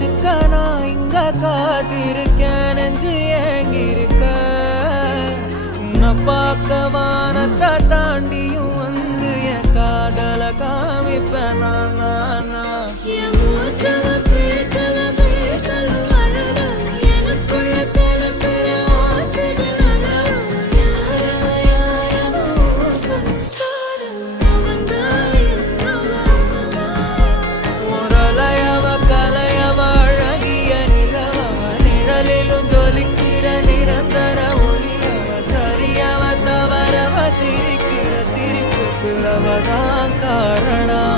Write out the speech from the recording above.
காத்துக்க நான் இங்க காத்திருக்கேன் நெஞ்சு ஏங்கிருக்க உன்னை பார்க்க வானத்தை தாண்டியும் வந்து என் காதல காமிப்பேன் நான் சிரிக்கிற சிரிப்புக்கு அவதான் காரணம்.